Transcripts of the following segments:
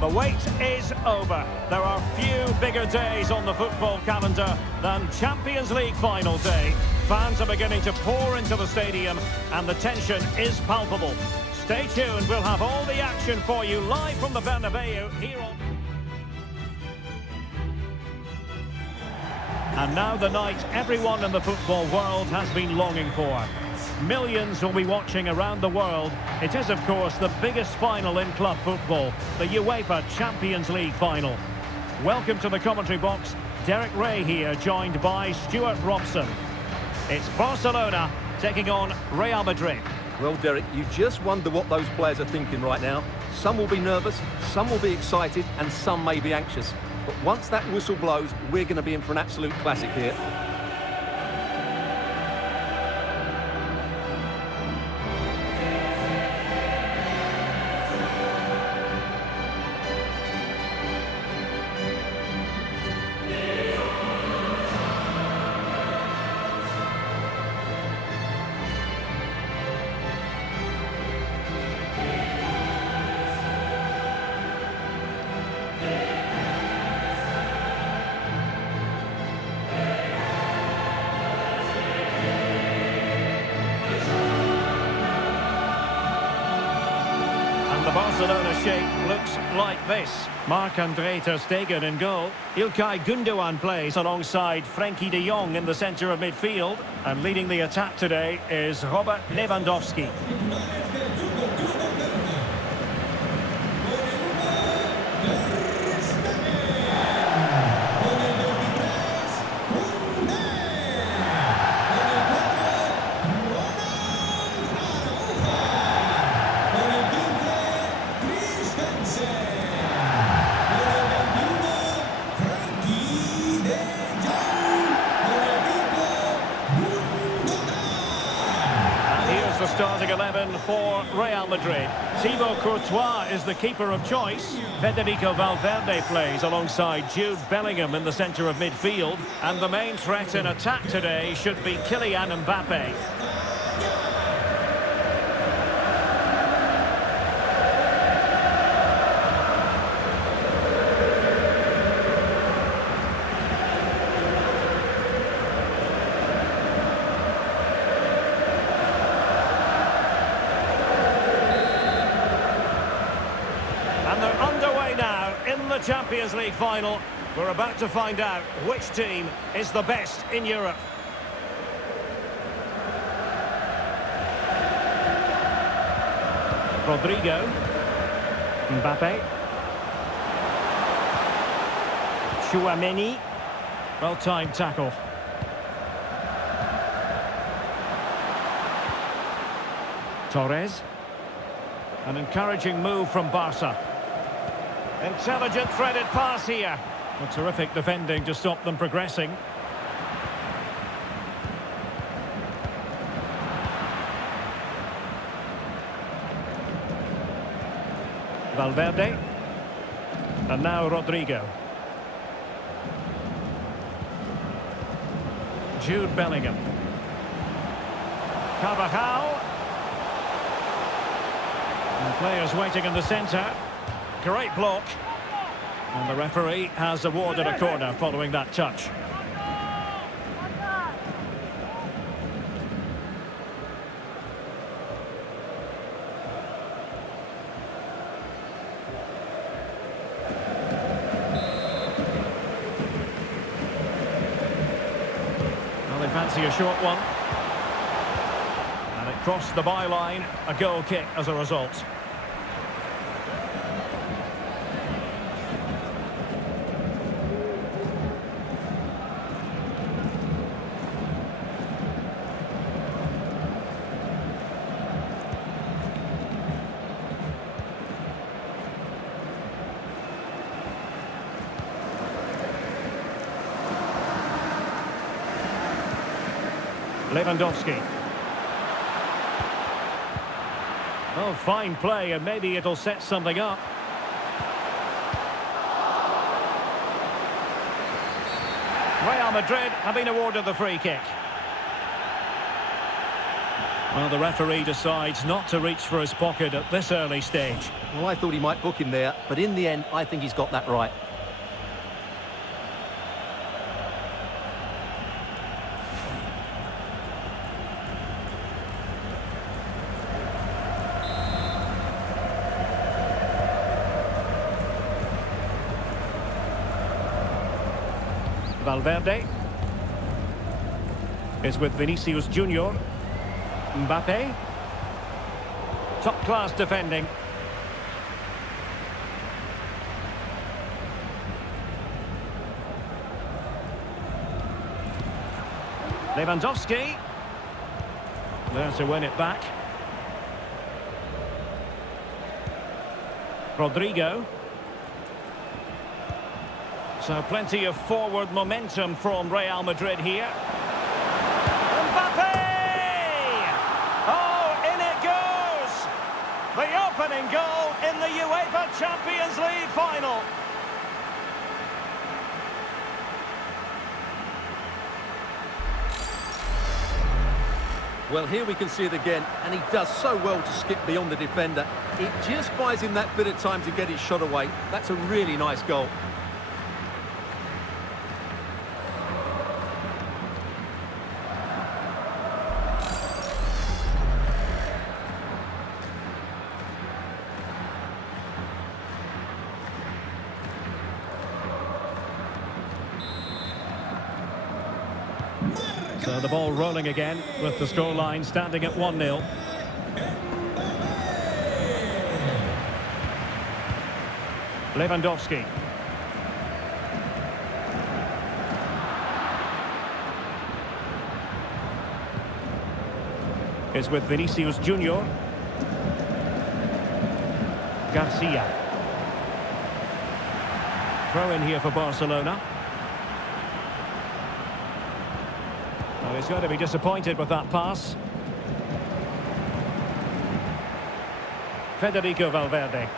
The wait is over. There are few bigger days on the football calendar than Champions League final day. Fans are beginning to pour into the stadium and the tension is palpable. Stay tuned, we'll have all the action for you live from the Bernabeu here on... And now the night everyone in the football world has been longing for. Millions will be watching around the world. It is, of course, the biggest final in club football, the UEFA Champions League final. Welcome to the commentary box. Derek Ray here, joined by Stuart Robson. It's Barcelona taking on Real Madrid. Well, Derek, you just wonder what those players are thinking right now. Some will be nervous, some will be excited, and some may be anxious. But once that whistle blows, we're going to be in for an absolute classic here. The Barcelona shape looks like this. Marc-Andre ter Stegen in goal. Ilkay Gundogan plays alongside Frenkie de Jong in the centre of midfield. And leading the attack today is Robert Lewandowski. The starting 11 for Real Madrid. Thibaut Courtois is the keeper of choice. Federico Valverde plays alongside Jude Bellingham in the centre of midfield. And the main threat in attack today should be Kylian Mbappe. In the Champions League final, we're about to find out which team is the best in Europe. Rodrigo. Mbappe. Tchouaméni. Well-timed tackle. Torres. An encouraging move from Barca. Intelligent threaded pass here. A terrific defending to stop them progressing. Valverde. And now Rodrigo. Jude Bellingham. Carvajal. And players waiting in the centre. Great block. And the referee has awarded a corner following that touch. Well, they fancy a short one. And it crossed the byline. A goal kick as a result. Lewandowski. Oh, fine play, and maybe it'll set something up. Real Madrid have been awarded the free kick. Well, the referee decides not to reach for his pocket at this early stage. Well, I thought he might book him there, but in the end, I think he's got that right. Valverde is with Vinicius Junior. Mbappe. Top-class defending. Lewandowski. There to win it back. Rodrigo. So plenty of forward momentum from Real Madrid here. Mbappe! Oh, in it goes! The opening goal in the UEFA Champions League final. Well, here we can see it again, and he does so well to skip beyond the defender. It just buys him that bit of time to get his shot away. That's a really nice goal. So the ball rolling again with the scoreline standing at 1-0. Lewandowski. Is with Vinicius Junior. Garcia. Throw in here for Barcelona. Well, he's going to be disappointed with that pass. Federico Valverde.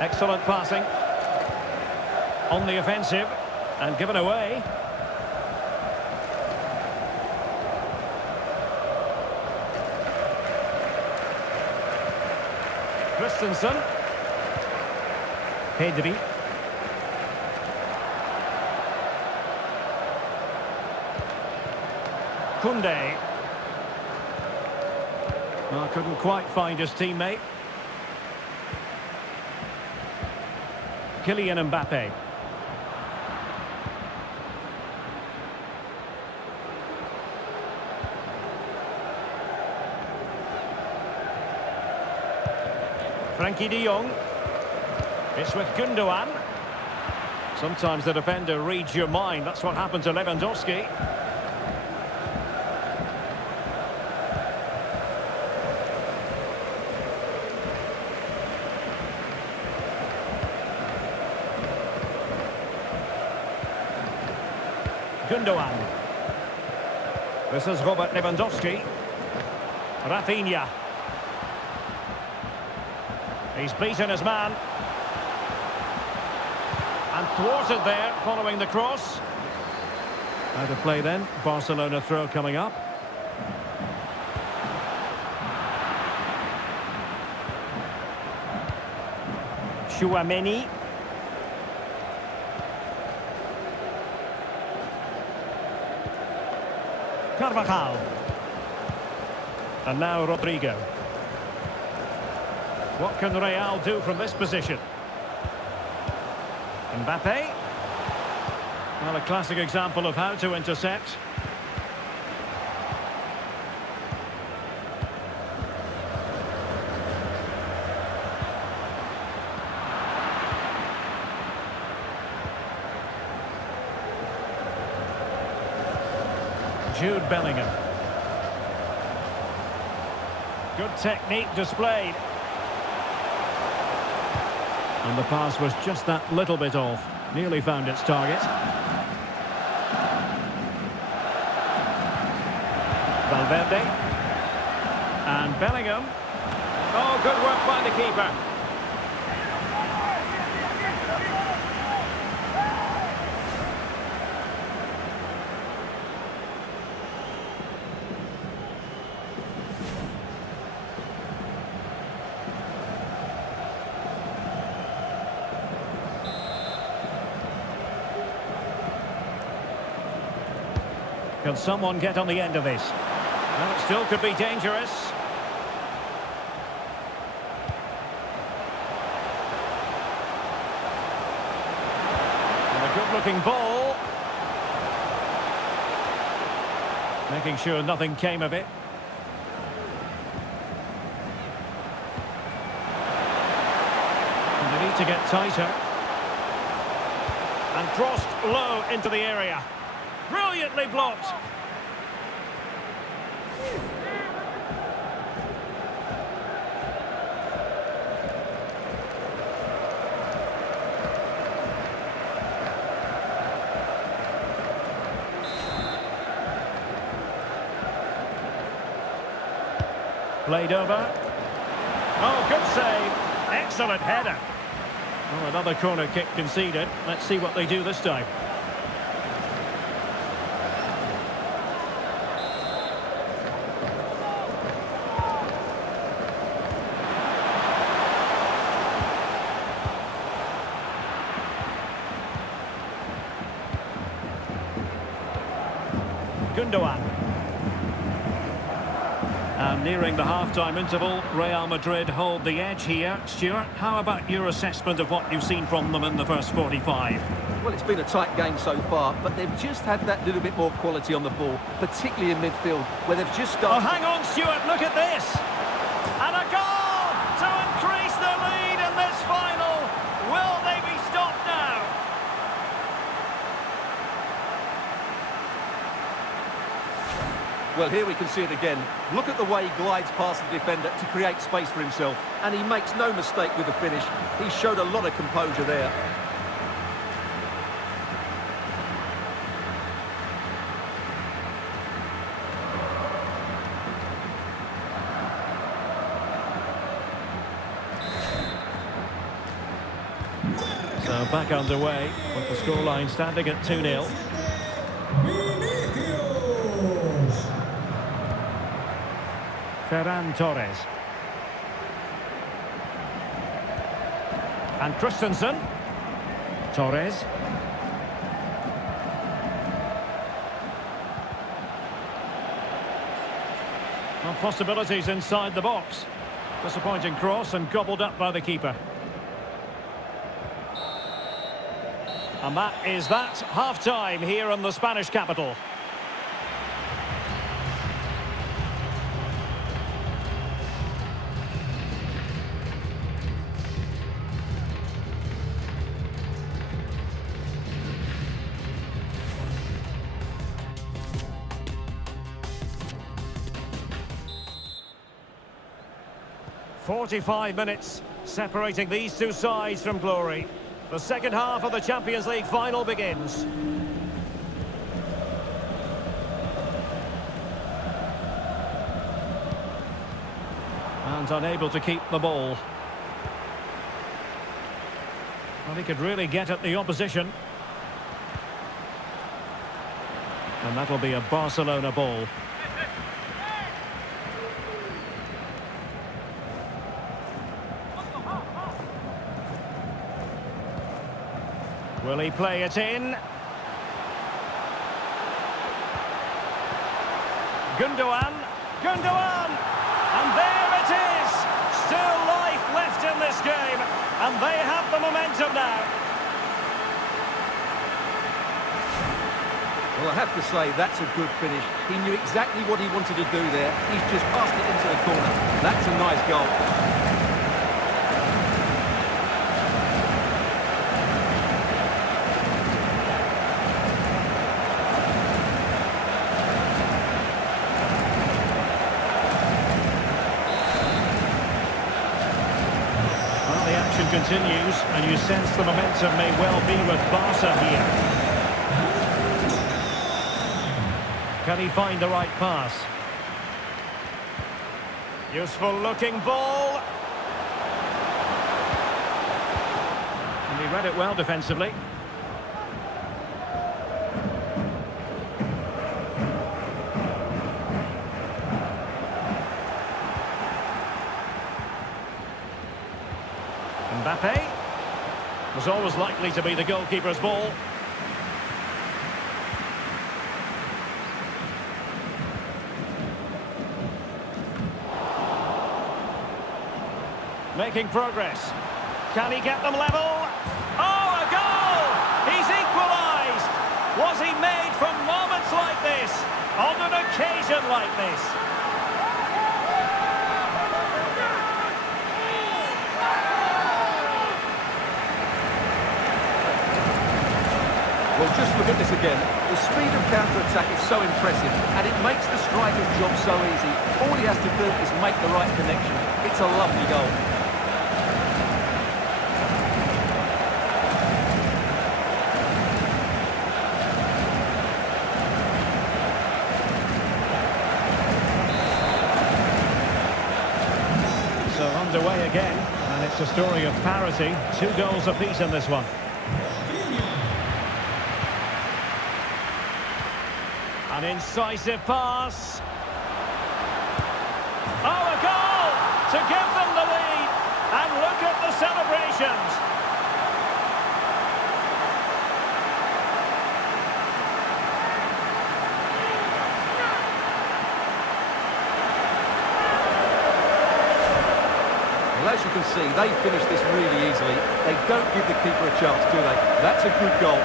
Excellent passing. On the offensive. And given away. Christensen. Pedri. Koundé. Well, couldn't quite find his teammate. Kylian Mbappe. Frankie de Jong. It's with Gundogan. Sometimes the defender reads your mind. That's what happened to Lewandowski. Gundogan. This is Robert Lewandowski. Rafinha. He's beaten his man. And thwarted there, following the cross. Out of play then. Barcelona throw coming up. Chouameni. Carvajal. And now Rodrigo. What can Real do from this position? Mbappe. Well, a classic example of how to intercept. Jude Bellingham. Good technique displayed. And the pass was just that little bit off. Nearly found its target. Valverde. And Bellingham. Oh, good work by the keeper. Can someone get on the end of this? Well, it still could be dangerous. And a good-looking ball. Making sure nothing came of it. And they need to get tighter. And crossed low into the area. Brilliantly blocked. Played over. Oh, good save. Excellent header. Oh, another corner kick conceded. Let's see what they do this time. Gundogan. And nearing the half-time interval, Real Madrid hold the edge here. Stuart, how about your assessment of what you've seen from them in the first 45? Well, it's been a tight game so far, but they've just had that little bit more quality on the ball, particularly in midfield, where they've just started... Oh, hang on, Stuart, look at this! And a goal to increase the lead in this final! Will they be stopped now? Well, here we can see it again. Look at the way he glides past the defender to create space for himself. And he makes no mistake with the finish. He showed a lot of composure there. So back underway with the scoreline standing at 2-0. Ferran Torres. And Christensen. Torres. Well, possibilities inside the box. Disappointing cross and gobbled up by the keeper. And that is that. Half-time here in the Spanish capital. "45 minutes separating these two sides from glory. The second half of the Champions League final begins. And unable to keep the ball. Well, he could really get at the opposition. And that'll be a Barcelona ball. Will he play it in? Gundogan. Gundogan! And there it is! Still life left in this game. And they have the momentum now. Well, I have to say, that's a good finish. He knew exactly what he wanted to do there. He's just passed it into the corner. That's a nice goal. Continues, and you sense the momentum may well be with Barca here. Can he find the right pass? Useful looking ball. And he read it well defensively. Mbappe was always likely to be the goalkeeper's ball. Making progress. Can he get them level? Oh, a goal! He's equalised! Was he made from moments like this? On an occasion like this? Well, just look at this again. The speed of counter-attack is so impressive, and it makes the striker's job so easy. All he has to do is make the right connection. It's a lovely goal. So underway again, and it's a story of parity. 2 goals apiece in this one. An incisive pass. Oh, a goal to give them the lead. And look at the celebrations. Well, as you can see, they finish this really easily. They don't give the keeper a chance, do they? That's a good goal.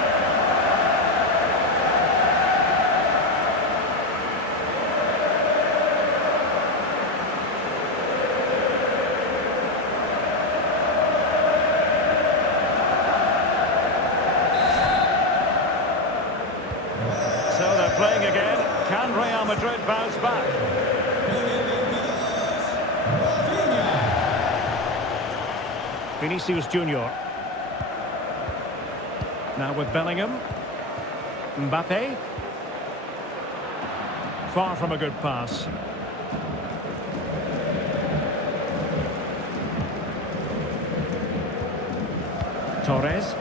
Playing again. Can Real Madrid bounce back? Vinicius Junior. Now with Bellingham. Mbappe. Far from a good pass. Torres.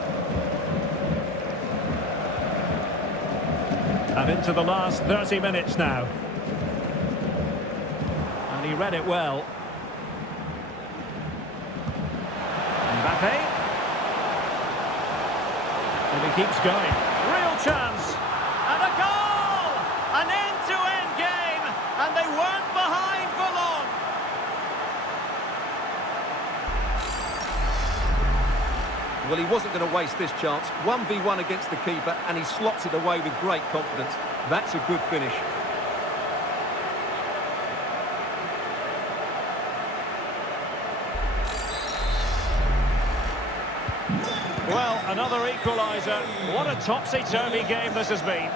And into the last 30 minutes now. And he read it well. Mbappe. And he keeps going. Real chance. And a goal! An end-to-end game. And they weren't behind for long. Well, he wasn't going to waste this chance. 1v1 against the keeper, and he slots it away with great confidence. That's a good finish. Well, another equaliser. What a topsy-turvy game this has been.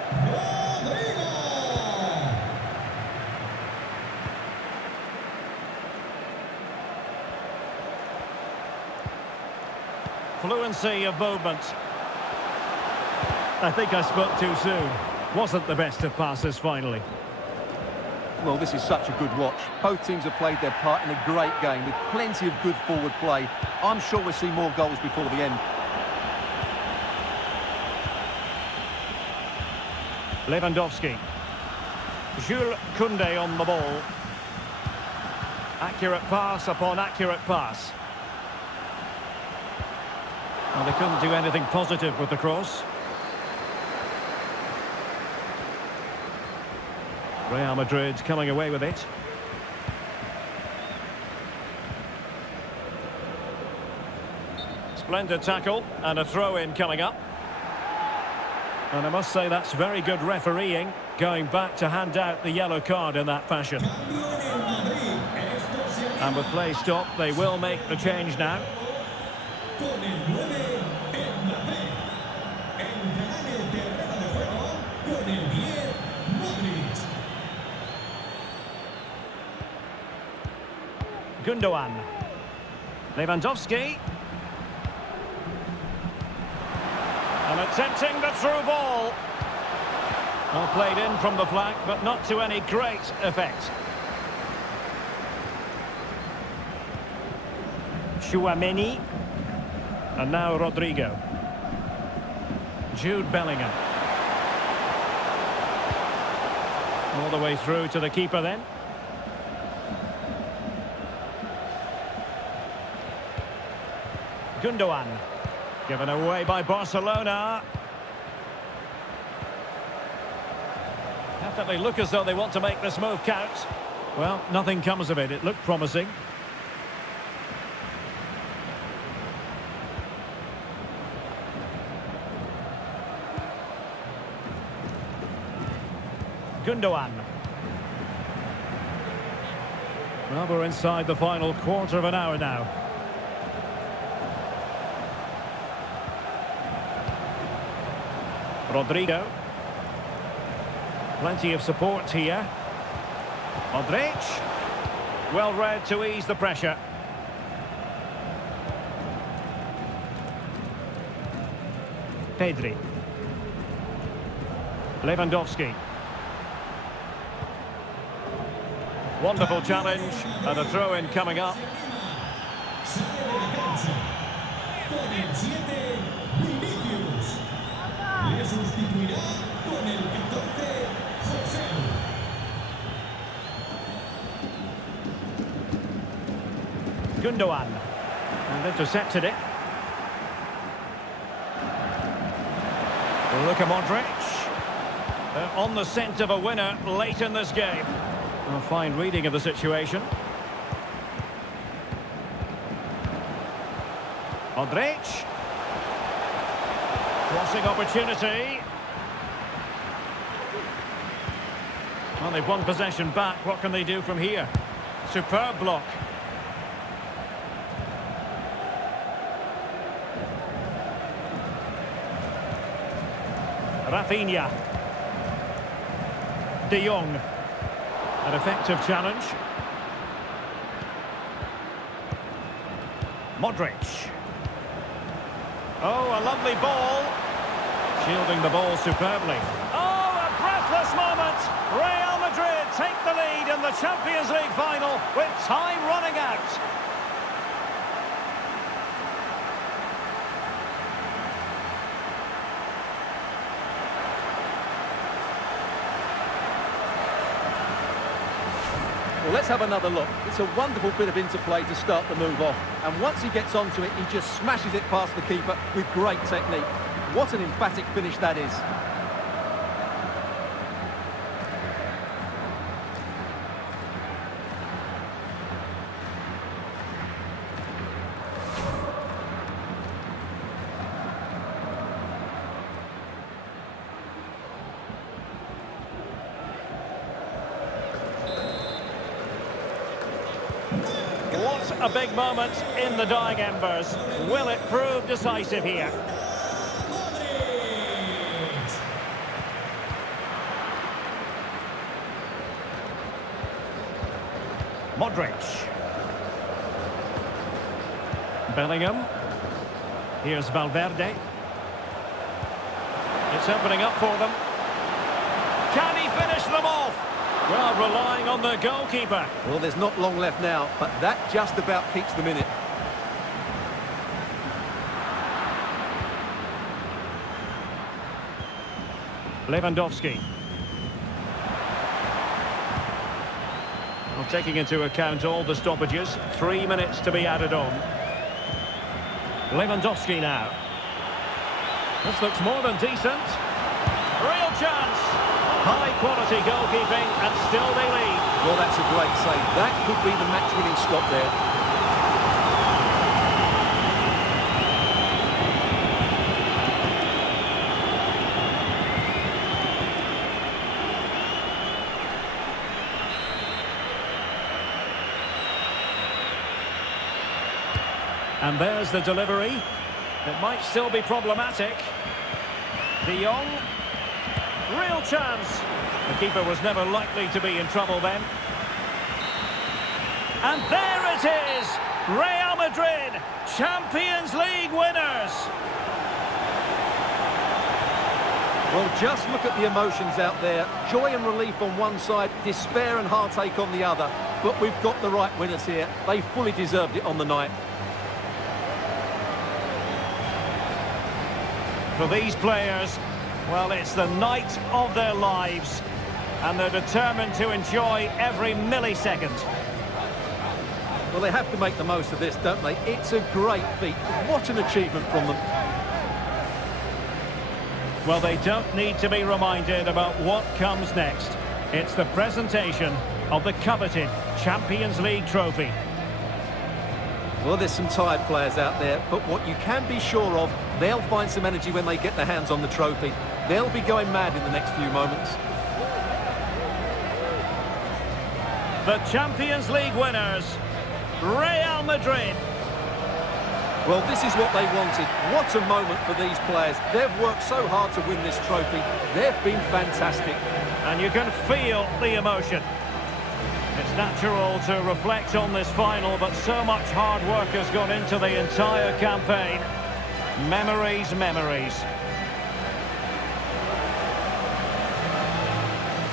Fluency of movement. I think I spoke too soon. Wasn't the best of passes finally. Well, this is such a good watch. Both teams have played their part in a great game with plenty of good forward play. I'm sure we'll see more goals before the end. Lewandowski. Jules Koundé on the ball. Accurate pass upon accurate pass. Well, they couldn't do anything positive with the cross. Real Madrid coming away with it. Splendid tackle and a throw-in coming up. And I must say that's very good refereeing, going back to hand out the yellow card in that fashion. And with play stopped, they will make the change now. Gundogan. Lewandowski. And attempting the through ball. Well played in from the flank, but not to any great effect. Tchouaméni. And now Rodrigo. Jude Bellingham. All the way through to the keeper then. Gundogan. Given away by Barcelona. Definitely look as though they want to make this move count. Well, nothing comes of it. It looked promising. Gundogan. Well, we're inside the final quarter of an hour now. Rodrigo. Plenty of support here. Modric. Well read to ease the pressure. Pedri. Lewandowski. Wonderful challenge and a throw-in coming up. Gundogan, and intercepted it. Look at Modric. They're on the scent of a winner late in this game. A fine reading of the situation. Modric. Crossing opportunity. Well, they've won possession back. What can they do from here? Superb block. Rafinha. De Jong. An effective challenge. Modric. Oh, a lovely ball. Shielding the ball superbly. Oh, a breathless moment. Real Madrid take the lead in the Champions League final with time running out. Well, let's have another look. It's a wonderful bit of interplay to start the move off. And once he gets onto it, he just smashes it past the keeper with great technique. What an emphatic finish that is. What a big moment in the dying embers. Will it prove decisive here? Modric. Bellingham. Here's Valverde. It's opening up for them. Can he finish them off? Well, relying on the goalkeeper. Well, there's not long left now, but that just about keeps them in it. Lewandowski. Well, taking into account all the stoppages, 3 minutes to be added on. Lewandowski now. This looks more than decent. Real chance. High quality goalkeeping and still they lead. Well, that's a great save. That could be the match-winning stop there. And there's the delivery. It might still be problematic. De Jong. Real chance. The keeper was never likely to be in trouble then. And there it is! Real Madrid, Champions League winners! Well, just look at the emotions out there. Joy and relief on one side, despair and heartache on the other. But we've got the right winners here. They fully deserved it on the night. For these players, well, it's the night of their lives, and they're determined to enjoy every millisecond. Well, they have to make the most of this, don't they? It's a great feat. What an achievement from them. Well, they don't need to be reminded about what comes next. It's the presentation of the coveted Champions League trophy. Well, there's some tired players out there, but what you can be sure of, they'll find some energy when they get their hands on the trophy. They'll be going mad in the next few moments. The Champions League winners, Real Madrid. Well, this is what they wanted. What a moment for these players. They've worked so hard to win this trophy. They've been fantastic. And you can feel the emotion. It's natural to reflect on this final, but so much hard work has gone into the entire campaign. Memories, memories.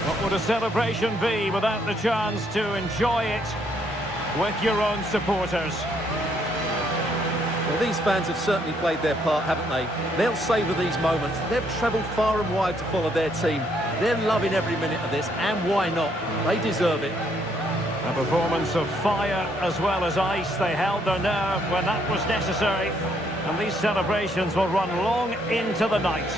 What would a celebration be without the chance to enjoy it with your own supporters? Well, these fans have certainly played their part, haven't they? They'll savour these moments. They've travelled far and wide to follow their team. They're loving every minute of this, and why not? They deserve it. A performance of fire as well as ice. They held their nerve when that was necessary. And these celebrations will run long into the night.